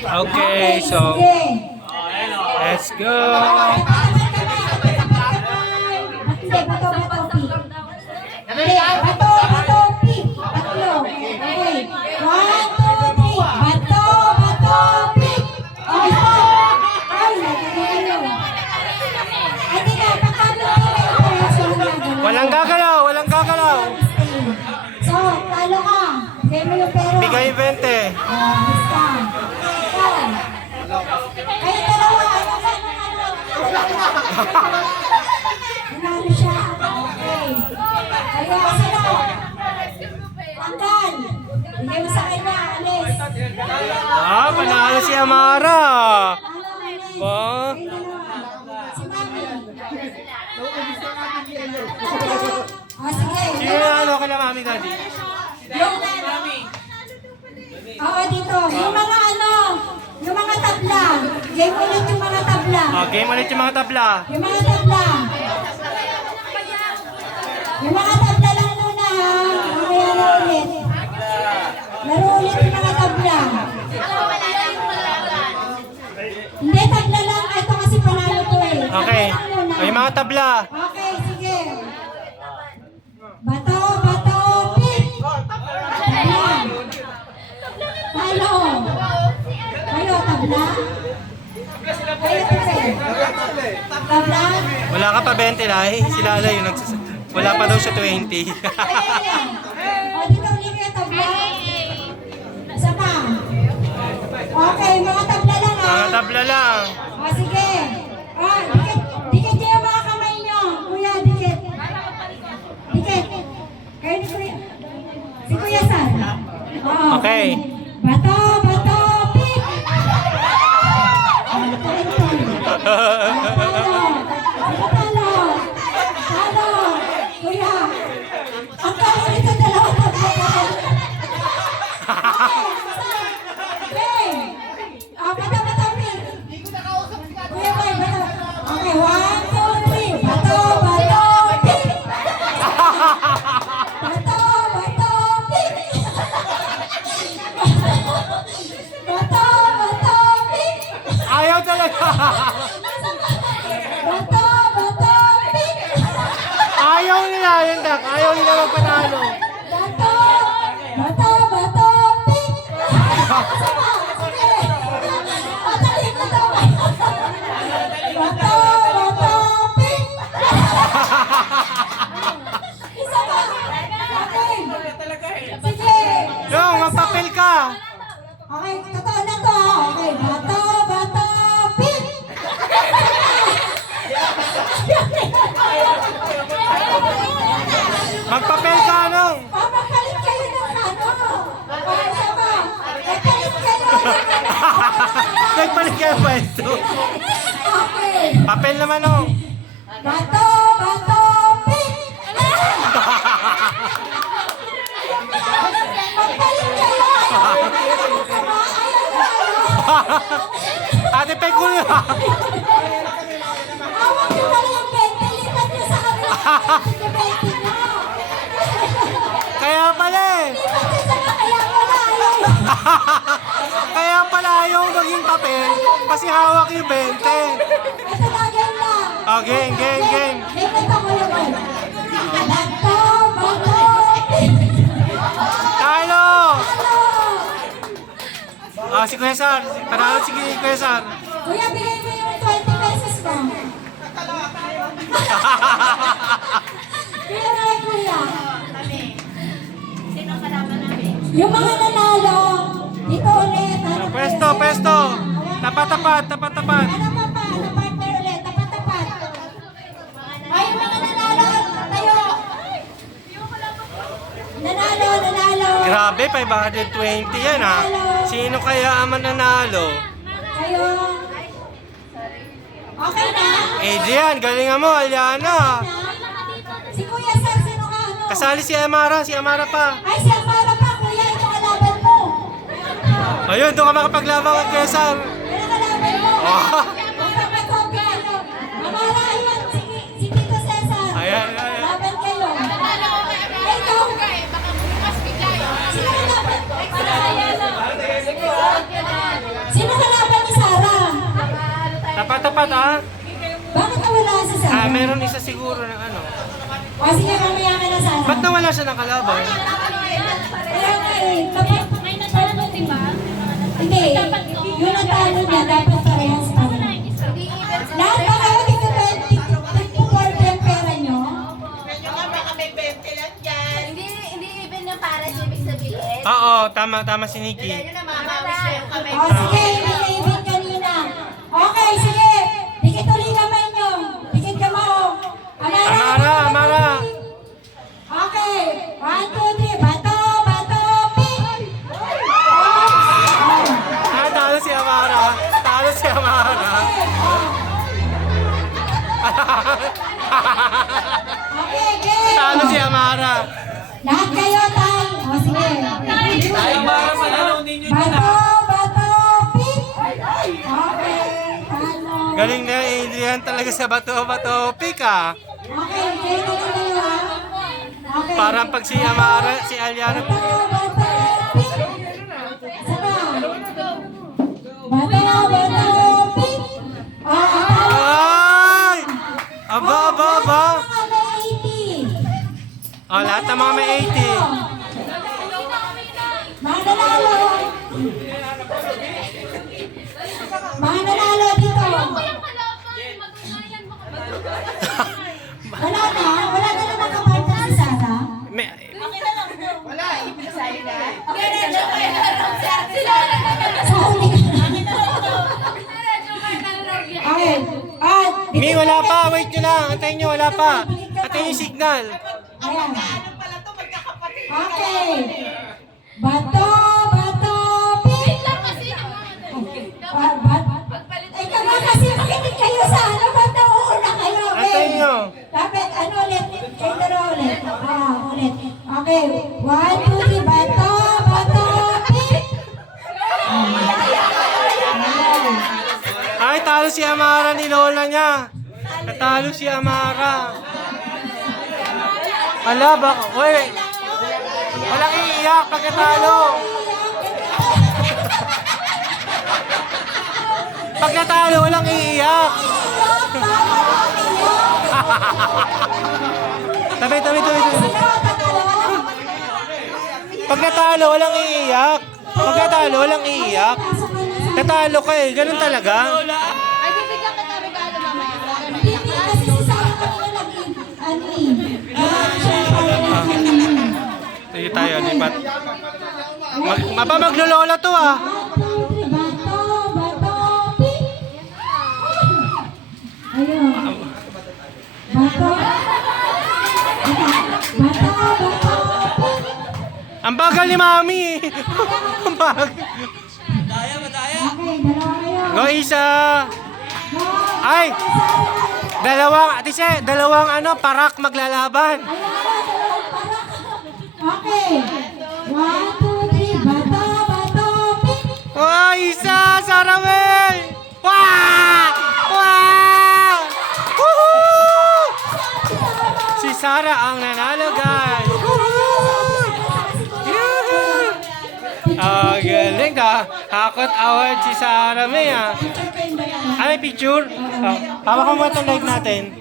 Okay, so sige. let's go. Hindi, bato, pi. Hindi, bato, pi. Tatlo. Okay. 1, 2, 3. Bato, pi. Okay, stop. Ay, nagkakayo. Ay, di na, pagkano kayo preso ang gagawin? Walang gagalaw, walang gagalaw. So, talo ka. Bigay mo yung pera. Bigay 20. Basta. Kayo dalawa, Nanalo siya. Okay. Kayo, sino? Tanggal. Bigay mo sa kanya, alis. Ah, panalo si Amara. Talo, alis. Ba? Kayo dalawa. Si Mami. Sige. Sino na ano kala mami daddy? Oo, dito. Yung mga yung mga tabla. Game ulit yung mga tabla. Okay, ulit yung mga tabla. Yung mga tabla. Yung mga tabla lang muna ha. Mamaya na ulit. Laro ulit yung mga tabla. Hindi, tabla lang. Ito kasi panalo ko eh. Okay. Tabla lang muna. Ay, yung mga tabla. Okay, sige. Bato, pit. Tabla. Talo. Kayo, tabla. Kayo, pit. Tabla. Wala ka pa 20 lai. Si Lala yung wala pa daw siya 20. O, dito ulit kayo, tabla. Isa pa. Okay, mga tabla lang ha. Mga tabla lang. O, sige. O, dikit niyo yung mga kamay niyo. Kuya, dikit. Dikit. Kayo ni Kuya. Si Kuya San. Oo. Okay. Bato, pit. Talo. Kuya. Ang talo nito, dalawa tabla. Okay. Bato, pit. Kuya, Boy, bato. Okay, 1, 2, 3. Bato, pit. Bato, pit. Bato, pit. Ayaw talaga. Bato, pit. Ayaw nila yun, Dak. Ayaw nila magpanalo. Bato, pit. Sama, sige. Patalim na daw. Bato, pit. Isa pa. Okay. Sige. Yung, magpapel ka. Okay, totoo na to. Okay, bato, pit. Magpapel ka, anong? Magpalit kayo ng Okay, isa pa. Magpalit kayo. Nagpalit kayo pwesto. Okay. Papel naman, oh. Bato, pit. Magpalit kayo. Ate Pekulo. Awak nyo pala yung 20. Lipat nyo sa kabila. Yung 20 nyo. Kaya pala eh. Lipat nyo sa kaya pala. Kaya pala ayaw maging papel kasi hawak yung 20. Ito na, game lang. Oh, game. Game ito ko naman. Bato, pit. Talo! Ano? Ah, si Kuya Sar. Panalo si Kuya Sar. Kuya, bigay mo yung 20 pesos ko. Bigay na kay Kuya. Yung mga nanalo, dito ulit. Pwesto. Tapat. Ano pa partner ulit, tapat. Ay, yung mga nanalo, tayo. Nanalo. Grabe, 520 yan ha. Sino kaya ang mananalo? Kayo. Okay na? Adrian, galingan mo, Aliana. Si Kuya Sar, sino ka ano? Kasali si Amara pa. Ay, si Amara pa, Kuya, ito kalaban mo. Ayun, doon ka makapaglabang at Kuya Sar. Ano kalaban mo? Oh. Magpapatopia, ano? Amara, ayun, si Tito Cesar. Ayan. Laban kayo. Ay, ikaw. Sino kalaban? Sino Tapat-tapat ah. Bakit nawala si Sarah? Meron isa siguro ng ano. O sige, mamaya ka na sana. Ba't nawala siya ng kalaban? Kaya nga eh, kapag May natalo, di ba? hindi, yung natalo niya, dapat parehas pa rin. Lahat ba kayo tig-40 ang pera nyo? Hindi even yung para siya ibig sabihin. Oo, tama si Nikki. O sige, hindi na-ibig kanina. Okay, sige. Dikit ulit kamay nyo. Dikit kamay. Amara. Okay. 1, 2, 3. Bato, bato, ping. Talo si Amara. Talo si Amara. Okay, game. Talo si Amara. Lahat kayo, tay. O sige. Bato, bato, ping. Okay, talo. Galing na Adrian talaga sa bato-bato pick ah. Okay, kayo na kayo ha. Okay. Parang pag si Amara, si Aliana. Bato, bato, ping. Saka. Bato, bato, ping. Ay! Aba. Mga may 80. Lahat ng mga may 80. Mga nanalo. Mga nanalo dito. Wala na naman kapartner si Sarah. Sa huli ka. Okay. Mi, wala pa. Wait nyo lang. Antayin nyo, wala pa. Antayin yung signal. Ayan. Okay. Bato, bato, ping. Ay, kama kasi makinig kayo sa ano, ba't nauuna kayo? Okay. Antayin nyo. Dapat, ano ulit? Kayo dalawa ulit. Ulit. Okay. 1, 2, 3. Bato, bato, ping. Ay, talo si Amara ni Lola niya. Natalo si Amara. Ala, baka, wait. Walang iiyak pag natalo. Pag natalo, walang iiyak. Tabi. Pag natalo, walang iiyak. Pag natalo, walang iiyak. Natalo ka eh, ganun talaga. Ay, bibigyan ka na regalo mamaya. Hindi kasi si Sarah kanina naging, ano eh. Sige tayo, lipat. Maglolola to ah. 1, 2, 3. Bato, ping. Ayun. Bato. Bato, ping. Ang bagal ni Mami. Ang bagal. Okay, dalawa kayo. Go isa. Go. Ay, dalawang ano, parak maglalaban. Ayan na, dalawang parak. Okay. 1, 2, 3. Bato, ping. Oh, isa, Saraway. Wow! Wow! Woohoo! Si Sarah ang nanalo, guys. Galing ka. Hakot award si Sarah May ah. Ay, picture. Hawak mo ito live natin.